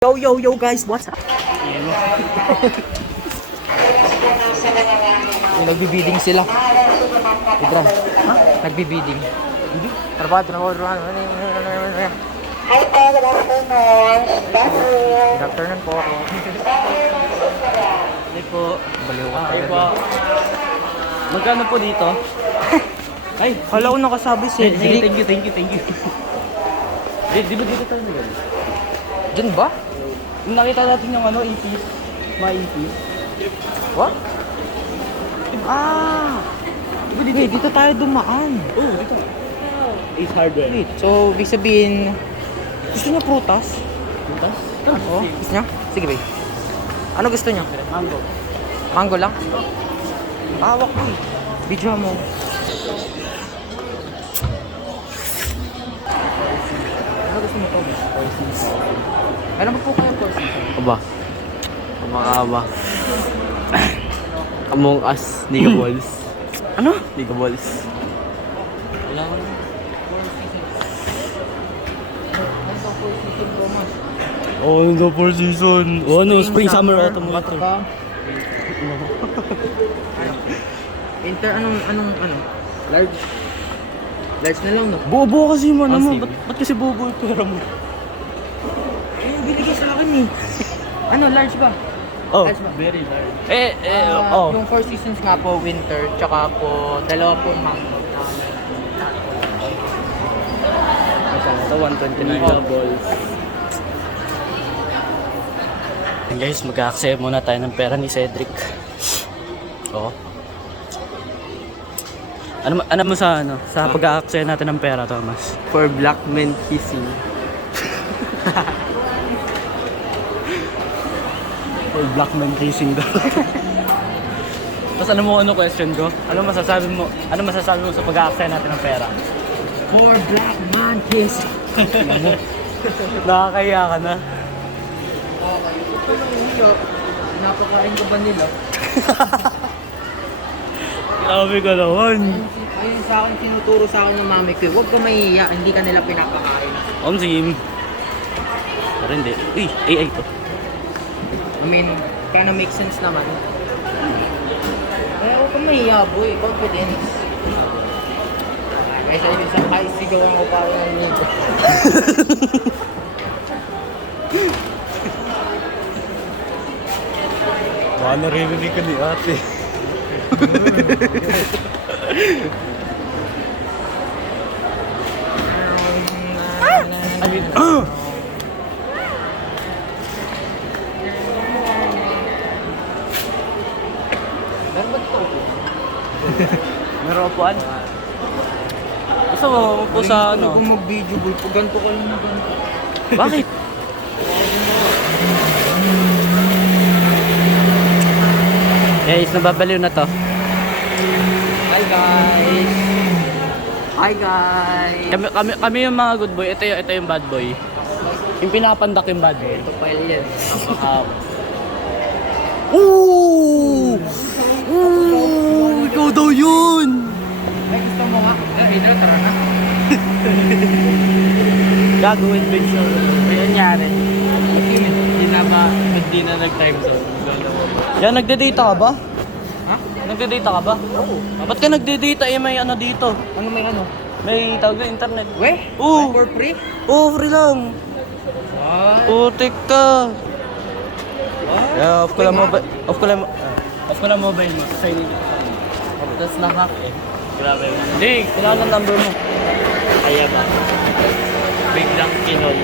Yo guys, what's up? Nagbibidding sila. Ibra. Ha? Nagbibidding. Trabaho. Hi po, good afternoon. Good afternoon po. Hindi po. Baliw ka. Ay po. Magkano po dito? Ay, Hala ko nakasabi si Rick. thank you. Di ba dito tayo nag-ano? Diyan ba? Nung nakita natin yung ano, EPs. Mga EPs. What? Ah! Dito tayo dumaan. Oo, dito. Ace Hardware. Wait, so, ibig sabihin, gusto niya prutas? Butas? Oo. Gusto niya? Sige, babe. Ano gusto niya? Mango. Mango lang? Hawak mo eh. Video mo. Ano gusto mo to? Alam mo po kayo po? Aba. Kumakaba. Among Us. Niga Balls. Ano? Niga Balls. Wala ko na. Oh, ano 4 season? Oh, ano? Spring, summer, autumn, winter. Winter, anong? Large? Large na lang, no? Bobo kasi mo, ano mo? sige. Ba't kasi bobo yung pera mo? Yung binigay sa akin eh. Ano, large ba? Oh, Large ba? very large. Yung 4 seasons nga po, winter, tsaka po, dalawa pong mango. Ito, 129 na balls. Guys, mag-a-accept muna tayo ng pera ni Cedric. Oo. Ano mo sa pag-a-accept natin ng pera, Thomas? For black men kissing. For black man kissing daw. Tapos ano mo question ko? Ano masasabi mo sa pag-a-accept natin ng pera? For black man kiss. Nakakaya ka na. Napakain ko ba nila? Grabe ka naman. Ayun sa akin, tinuturo sa akin ng mami ko, huwag ka mahihiya, hindi ka nila pinapakain. Sim. Pero hindi. Uy, AI to. I mean, kinda make sense naman. Eh, huwag ka mahihiya, boy. Confidence. Kaysa isang sigaw ang upawa ng nito. Baka naririnig ka ni ate. Alin? Meron ba ito? Meron upuan? Gusto mo po sa ano? Kung mag-video, boy, pag ganito ka lang na ganito. Bakit? Guys, nababaliw na to. Hi guys! Hi guys! Kami yung mga good boy. Ito yung bad boy. Yung pinapandak yung bad boy. Ito pala yan. Ooh! Ooh! Ikaw daw yun! Ay, gusto mo nga? Idol, tara na. Gagawin din siya. May nangyari. Hindi na nag-time zone. Yan, nagde-data ka ba? Ha? Nagde-data ka ba? Oo. Ba't ka nagde-data? May ano dito. Ano may ano? May tawag na internet. Weh? Oo. For free? Oh, free lang. What? Putik ka. What? Yeah, off ko lang mobile. Off ko lang mobile mo. Sa inyo. Tapos na-hack eh. Grabe. Hindi, kailangan ng number mo. Kaya ba? Biglang kinol.